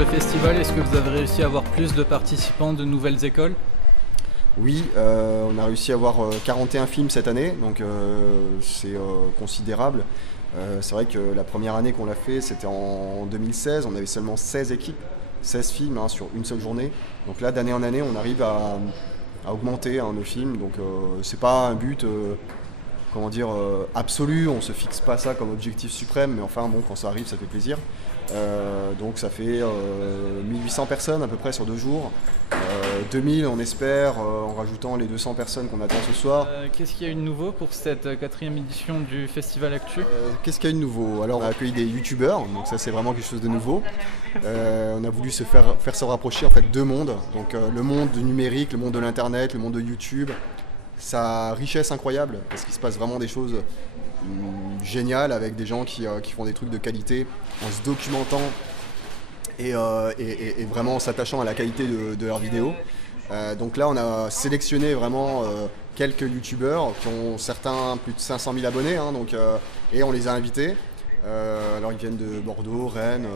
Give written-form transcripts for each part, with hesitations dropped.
le festival, est-ce que vous avez réussi à avoir plus de participants de nouvelles écoles? Oui, on a réussi à avoir 41 films cette année, donc c'est considérable. C'est vrai que la première année qu'on l'a fait, c'était en 2016, on avait seulement 16 équipes, 16 films hein, sur une seule journée. Donc là, d'année en année, on arrive à augmenter hein, nos films, donc c'est pas un but absolu, on se fixe pas ça comme objectif suprême, mais enfin bon, quand ça arrive, ça fait plaisir. Donc ça fait 1800 personnes à peu près sur 2 jours. 2000 on espère en rajoutant les 200 personnes qu'on attend ce soir. Qu'est-ce qu'il y a eu de nouveau pour cette quatrième édition du Festival Actu? Qu'est-ce qu'il y a eu de nouveau? Alors on a accueilli des youtubeurs, donc ça c'est vraiment quelque chose de nouveau. On a voulu faire se rapprocher en fait deux mondes, donc le monde du numérique, le monde de l'internet, le monde de YouTube. Sa richesse incroyable, parce qu'il se passe vraiment des choses géniales avec des gens qui font des trucs de qualité en se documentant et vraiment en s'attachant à la qualité de leurs vidéos. Donc là, on a sélectionné vraiment quelques youtubeurs qui ont certains plus de 500 000 abonnés, hein, et on les a invités. Alors ils viennent de Bordeaux, Rennes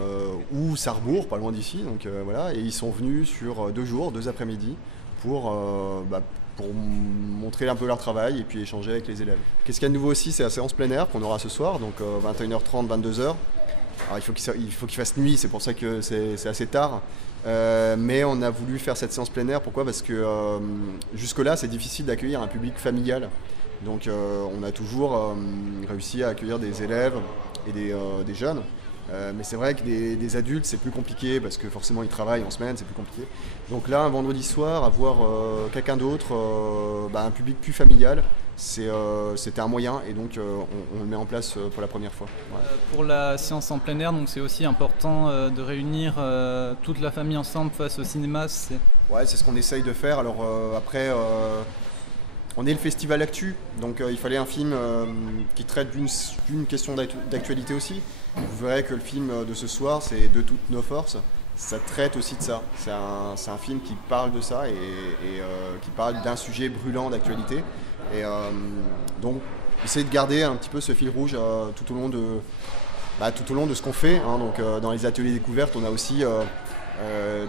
ou Sarrebourg, pas loin d'ici, donc voilà, et ils sont venus sur 2 jours, 2 après-midi pour montrer un peu leur travail et puis échanger avec les élèves. Qu'est-ce qu'il y a de nouveau aussi, c'est la séance plein air qu'on aura ce soir, donc 21h30, 22h. Alors il faut qu'il fasse nuit, c'est pour ça que c'est assez tard. Mais on a voulu faire cette séance plein air, pourquoi? Parce que jusque-là, c'est difficile d'accueillir un public familial. Donc on a toujours réussi à accueillir des élèves et des jeunes. Mais c'est vrai que des adultes, c'est plus compliqué parce que forcément ils travaillent en semaine, c'est plus compliqué. Donc là, un vendredi soir, avoir quelqu'un d'autre, un public plus familial, c'était un moyen et donc on le met en place pour la première fois. Ouais. Pour la séance en plein air, donc c'est aussi important de réunir toute la famille ensemble face au cinéma. Ouais, c'est ce qu'on essaye de faire. Alors après, on est le festival Actu, donc il fallait un film qui traite d'une question d'actualité aussi. Vous verrez que le film de ce soir, c'est De toutes nos forces. Ça traite aussi de ça. C'est un film qui parle de ça et qui parle d'un sujet brûlant d'actualité. Et donc, essayer de garder un petit peu ce fil rouge tout au long de ce qu'on fait. Hein. Donc, dans les ateliers découvertes, on a aussi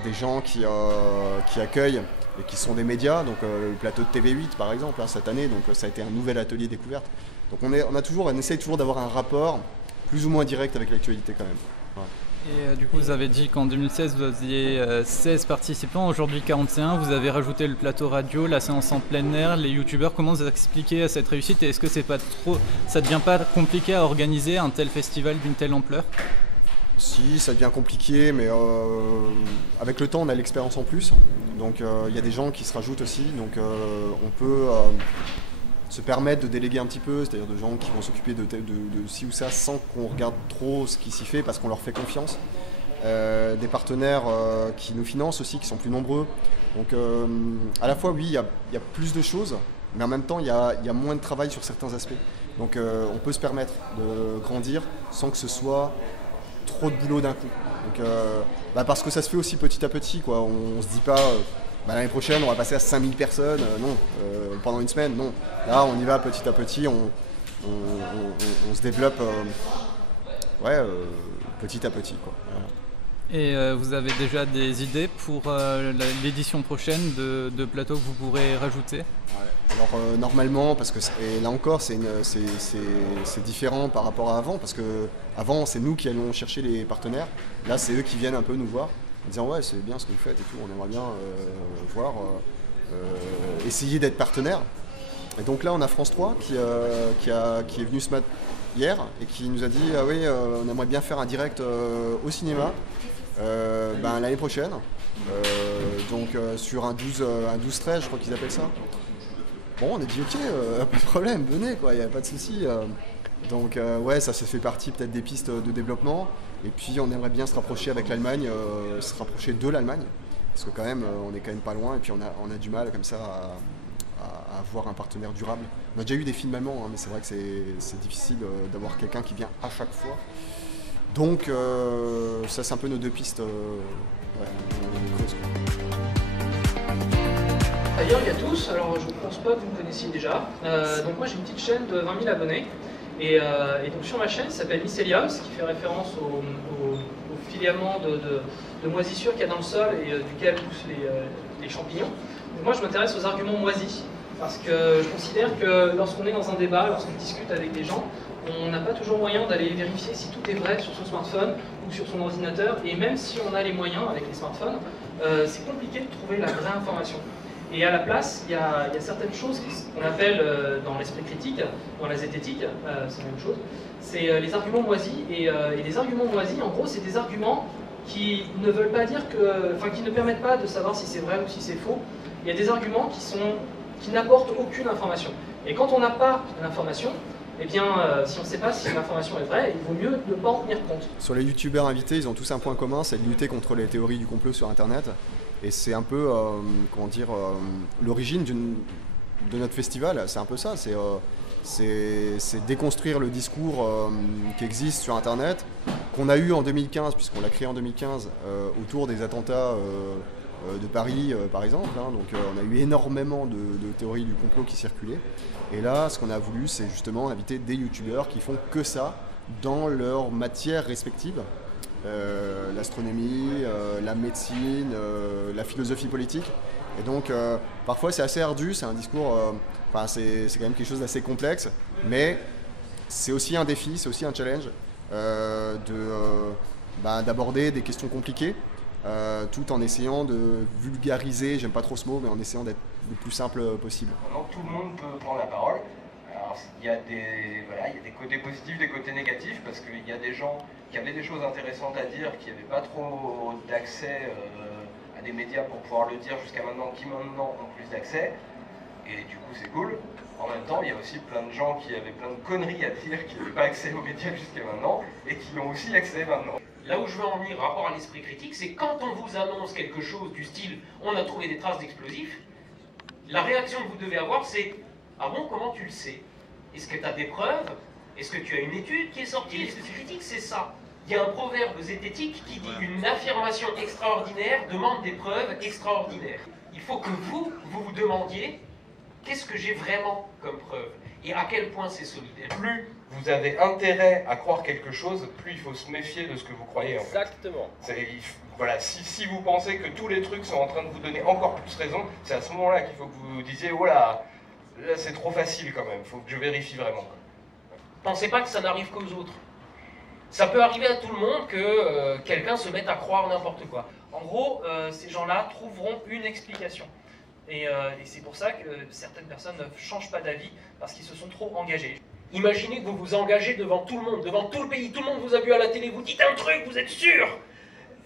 des gens qui accueillent et qui sont des médias. Donc, le plateau de TV8 par exemple, hein, cette année. Donc, ça a été un nouvel atelier découverte. Donc, on essaye toujours d'avoir un rapport plus ou moins direct avec l'actualité quand même. Ouais. Et du coup, vous avez dit qu'en 2016, vous aviez 16 participants, aujourd'hui 41. Vous avez rajouté le plateau radio, la séance en plein air, les youtubeurs. Comment vous expliquez cette réussite et est-ce que ça devient pas compliqué à organiser un tel festival d'une telle ampleur? Si, ça devient compliqué, mais avec le temps, on a l'expérience en plus. Donc, il y a des gens qui se rajoutent aussi. Donc, on peut se permettre de déléguer un petit peu, c'est-à-dire de gens qui vont s'occuper de ci ou ça sans qu'on regarde trop ce qui s'y fait parce qu'on leur fait confiance. Des partenaires qui nous financent aussi, qui sont plus nombreux. Donc à la fois oui, il y a plus de choses, mais en même temps il y a moins de travail sur certains aspects. Donc on peut se permettre de grandir sans que ce soit trop de boulot d'un coup. Donc, parce que ça se fait aussi petit à petit, quoi. On se dit pas l'année prochaine on va passer à 5000 personnes, non, pendant une semaine, non. Là on y va petit à petit, on se développe petit à petit, quoi. Voilà. Et vous avez déjà des idées pour l'édition prochaine de plateaux que vous pourrez rajouter? Ouais. Alors normalement, parce que et là encore c'est différent par rapport à avant, parce que avant c'est nous qui allons chercher les partenaires, là c'est eux qui viennent un peu nous voir en disant ouais c'est bien ce que vous faites et tout, on aimerait bien essayer d'être partenaire. Et donc là on a France 3 qui est venu ce matin hier et qui nous a dit ah oui on aimerait bien faire un direct au cinéma l'année prochaine, sur un 12-13 je crois qu'ils appellent ça. Bon on a dit ok, pas de problème, venez quoi, il n'y a pas de souci. Donc ouais ça fait partie peut-être des pistes de développement et puis on aimerait bien se rapprocher avec l'Allemagne, se rapprocher de l'Allemagne parce que quand même on est quand même pas loin et puis on a du mal comme ça à avoir un partenaire durable. On a déjà eu des films allemands hein, mais c'est vrai que c'est difficile d'avoir quelqu'un qui vient à chaque fois. Donc ça c'est un peu nos deux pistes creuses. D'ailleurs, il y a tous, alors je ne pense pas que vous me connaissiez déjà. Donc moi j'ai une petite chaîne de 20 000 abonnés Et donc sur ma chaîne, ça s'appelle Mycelium, ce qui fait référence au filament de moisissure qu'il y a dans le sol et duquel poussent les champignons. Donc moi je m'intéresse aux arguments moisis, parce que je considère que lorsqu'on est dans un débat, lorsqu'on discute avec des gens, on n'a pas toujours moyen d'aller vérifier si tout est vrai sur son smartphone ou sur son ordinateur, et même si on a les moyens avec les smartphones, c'est compliqué de trouver la vraie information. Et à la place, il y a certaines choses qu'on appelle dans l'esprit critique, dans la zététique, c'est la même chose, c'est les arguments moisis. Et les arguments moisis, en gros, c'est des arguments qui ne veulent pas dire que, enfin, qui ne permettent pas de savoir si c'est vrai ou si c'est faux. Il y a des arguments qui n'apportent aucune information. Et quand on n'a pas l'information, eh bien, si on ne sait pas si l'information est vraie, il vaut mieux ne pas en tenir compte. Sur les youtubeurs invités, ils ont tous un point commun, c'est de lutter contre les théories du complot sur Internet. Et c'est un peu, comment dire, l'origine de notre festival, c'est un peu ça. C'est déconstruire le discours qui existe sur Internet, qu'on a eu en 2015, puisqu'on l'a créé en 2015, autour des attentats de Paris, par exemple. Donc on a eu énormément de théories du complot qui circulaient. Et là, ce qu'on a voulu, c'est justement inviter des youtubeurs qui font que ça dans leurs matières respectives. L'astronomie, la médecine, la philosophie politique. Et donc parfois c'est assez ardu, c'est un discours, c'est quand même quelque chose d'assez complexe, mais c'est aussi un défi, c'est aussi un challenge d'aborder des questions compliquées tout en essayant de vulgariser, j'aime pas trop ce mot, mais en essayant d'être le plus simple possible. Donc tout le monde peut prendre la parole. Alors, il y a des côtés positifs, des côtés négatifs, parce qu'il y a des gens qui avaient des choses intéressantes à dire, qui n'avaient pas trop d'accès à des médias pour pouvoir le dire jusqu'à maintenant, qui maintenant ont plus d'accès, et du coup c'est cool. En même temps, il y a aussi plein de gens qui avaient plein de conneries à dire, qui n'avaient pas accès aux médias jusqu'à maintenant, et qui ont aussi accès maintenant. Là où je veux en venir, rapport à l'esprit critique, c'est quand on vous annonce quelque chose du style « on a trouvé des traces d'explosifs », la réaction que vous devez avoir c'est « ah bon, comment tu le sais ? Est-ce que tu as des preuves ? Est-ce que tu as une étude qui est sortie ?» L'esprit critique, c'est ça. Il y a un proverbe zététique qui dit « une affirmation extraordinaire demande des preuves extraordinaires ». Il faut que vous vous demandiez « qu'est-ce que j'ai vraiment comme preuve ?» et à quel point c'est solidaire. Plus vous avez intérêt à croire quelque chose, plus il faut se méfier de ce que vous croyez. En fait. Exactement. Voilà, si vous pensez que tous les trucs sont en train de vous donner encore plus raison, c'est à ce moment-là qu'il faut que vous vous disiez « oh là c'est trop facile quand même, il faut que je vérifie vraiment. » Pensez pas que ça n'arrive qu'aux autres. Ça peut arriver à tout le monde que quelqu'un se mette à croire n'importe quoi. En gros, ces gens-là trouveront une explication. Et c'est pour ça que certaines personnes ne changent pas d'avis, parce qu'ils se sont trop engagés. Imaginez que vous vous engagez devant tout le monde, devant tout le pays, tout le monde vous a vu à la télé, vous dites un truc, vous êtes sûr.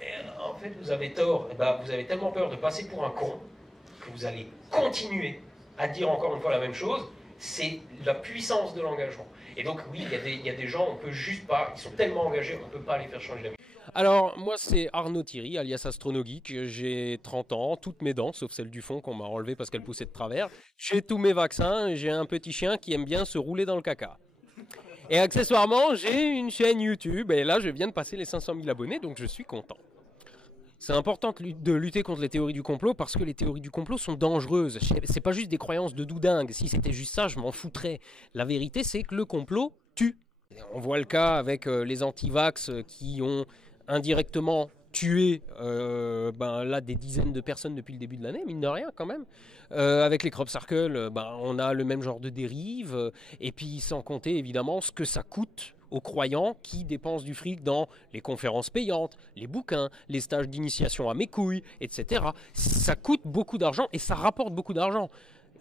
Et en fait, vous avez tort. Et vous avez tellement peur de passer pour un con que vous allez continuer à dire encore une fois la même chose. C'est la puissance de l'engagement. Et donc oui, il y a des gens, on peut juste pas, ils sont tellement engagés, on ne peut pas les faire changer d'avis. Alors, moi, c'est Arnaud Thierry, alias Astronogeek. J'ai 30 ans, toutes mes dents, sauf celle du fond qu'on m'a enlevée parce qu'elle poussait de travers. J'ai tous mes vaccins, j'ai un petit chien qui aime bien se rouler dans le caca. Et accessoirement, j'ai une chaîne YouTube, et là, je viens de passer les 500 000 abonnés, donc je suis content. C'est important de lutter contre les théories du complot, parce que les théories du complot sont dangereuses. C'est pas juste des croyances de doudingue. Si c'était juste ça, je m'en foutrais. La vérité, c'est que le complot tue. On voit le cas avec les anti-vax qui ont indirectement tué là, des dizaines de personnes depuis le début de l'année, mine de rien quand même. Avec les crop circles, on a le même genre de dérive. Et puis sans compter évidemment ce que ça coûte aux croyants qui dépensent du fric dans les conférences payantes, les bouquins, les stages d'initiation à mes couilles, etc. Ça coûte beaucoup d'argent et ça rapporte beaucoup d'argent.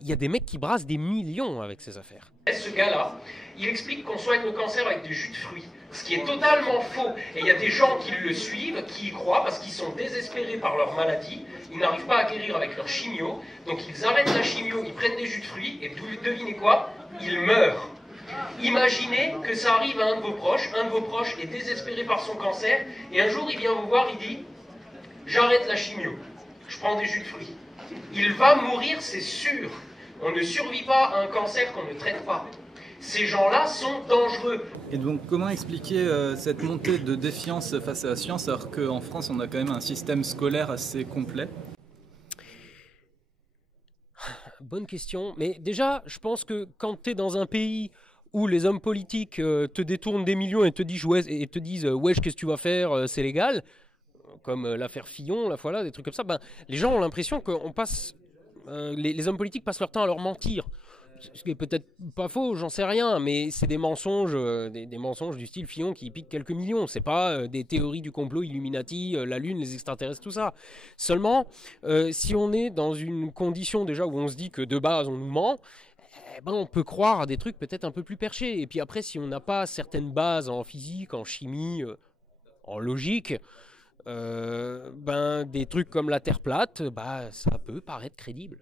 Il y a des mecs qui brassent des millions avec ces affaires. Ce gars-là, il explique qu'on soigne le cancer avec des jus de fruits, ce qui est totalement faux. Et il y a des gens qui le suivent, qui y croient, parce qu'ils sont désespérés par leur maladie, ils n'arrivent pas à guérir avec leur chimio, donc ils arrêtent la chimio, ils prennent des jus de fruits, et devinez quoi ? Ils meurent. Imaginez que ça arrive à un de vos proches est désespéré par son cancer, et un jour il vient vous voir, il dit « j'arrête la chimio, je prends des jus de fruits ». Il va mourir, c'est sûr. On ne survit pas à un cancer qu'on ne traite pas. Ces gens-là sont dangereux. Et donc comment expliquer cette montée de défiance face à la science alors qu'en France on a quand même un système scolaire assez complet ? Bonne question, mais déjà je pense que quand tu es dans un pays où les hommes politiques te détournent des millions et te disent wesh, qu'est-ce que tu vas faire, c'est légal, comme l'affaire Fillon, la fois là, des trucs comme ça, ben, les gens ont l'impression qu'on passe, les hommes politiques passent leur temps à leur mentir. Ce qui est peut-être pas faux, j'en sais rien, mais c'est des mensonges, des mensonges du style Fillon qui pique quelques millions. C'est pas des théories du complot Illuminati, la Lune, les extraterrestres, tout ça. Seulement, si on est dans une condition déjà où on se dit que de base on nous ment, eh ben on peut croire à des trucs peut-être un peu plus perchés. Et puis après, si on n'a pas certaines bases en physique, en chimie, en logique, ben des trucs comme la Terre plate, bah ça peut paraître crédible.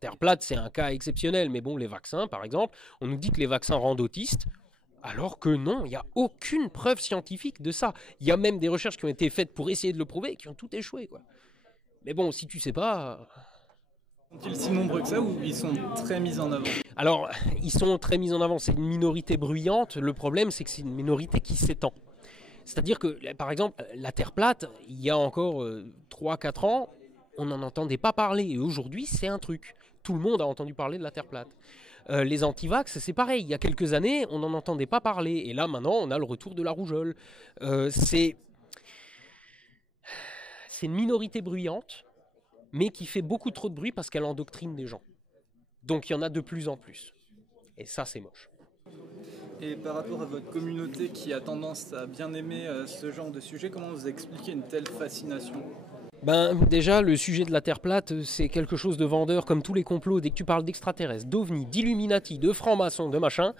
Terre plate, c'est un cas exceptionnel, mais bon, les vaccins, par exemple, on nous dit que les vaccins rendent autistes, alors que non, il n'y a aucune preuve scientifique de ça. Il y a même des recherches qui ont été faites pour essayer de le prouver et qui ont tout échoué, quoi. Mais bon, si tu sais pas... Sont-ils si nombreux que ça ou ils sont très mis en avant? Alors, ils sont très mis en avant, c'est une minorité bruyante. Le problème, c'est que c'est une minorité qui s'étend. C'est-à-dire que, par exemple, la Terre plate, il y a encore 3-4 ans, on n'en entendait pas parler. Et aujourd'hui, c'est un truc. Tout le monde a entendu parler de la Terre plate. Les antivax, c'est pareil. Il y a quelques années, on n'en entendait pas parler. Et là, maintenant, on a le retour de la rougeole. C'est une minorité bruyante, mais qui fait beaucoup trop de bruit parce qu'elle endoctrine des gens. Donc, il y en a de plus en plus. Et ça, c'est moche. Et par rapport à votre communauté qui a tendance à bien aimer ce genre de sujet, comment vous expliquez une telle fascination? Ben, déjà, le sujet de la Terre plate, c'est quelque chose de vendeur, comme tous les complots. Dès que tu parles d'extraterrestres, d'ovnis, d'illuminati, de francs-maçons, de machin,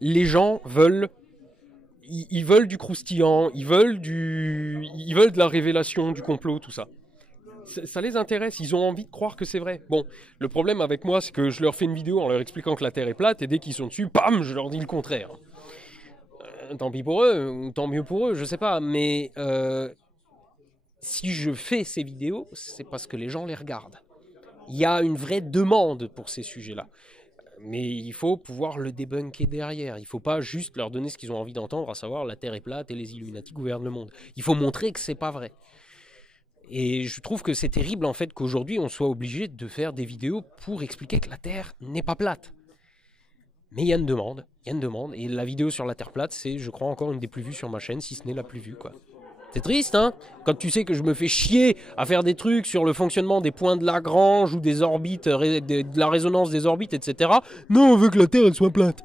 les gens veulent... Ils veulent du croustillant, ils veulent de la révélation, du complot, tout ça. Ça les intéresse, ils ont envie de croire que c'est vrai. Bon, le problème avec moi, c'est que je leur fais une vidéo en leur expliquant que la Terre est plate, et dès qu'ils sont dessus, bam, je leur dis le contraire. Tant pis pour eux, ou tant mieux pour eux, je sais pas, mais... si je fais ces vidéos, c'est parce que les gens les regardent. Il y a une vraie demande pour ces sujets-là. Mais il faut pouvoir le débunker derrière. Il ne faut pas juste leur donner ce qu'ils ont envie d'entendre, à savoir la Terre est plate et les Illuminati gouvernent le monde. Il faut montrer que c'est pas vrai. Et je trouve que c'est terrible en fait qu'aujourd'hui on soit obligé de faire des vidéos pour expliquer que la Terre n'est pas plate. Mais il y a une demande, et la vidéo sur la Terre plate, c'est je crois encore une des plus vues sur ma chaîne, si ce n'est la plus vue, quoi. C'est triste, hein, quand tu sais que je me fais chier à faire des trucs sur le fonctionnement des points de Lagrange ou des orbites, de la résonance des orbites, etc. Non, on veut que la Terre elle soit plate.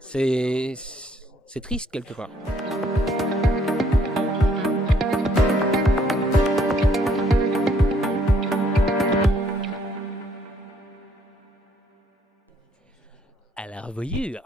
C'est triste quelque part. À la revoyure.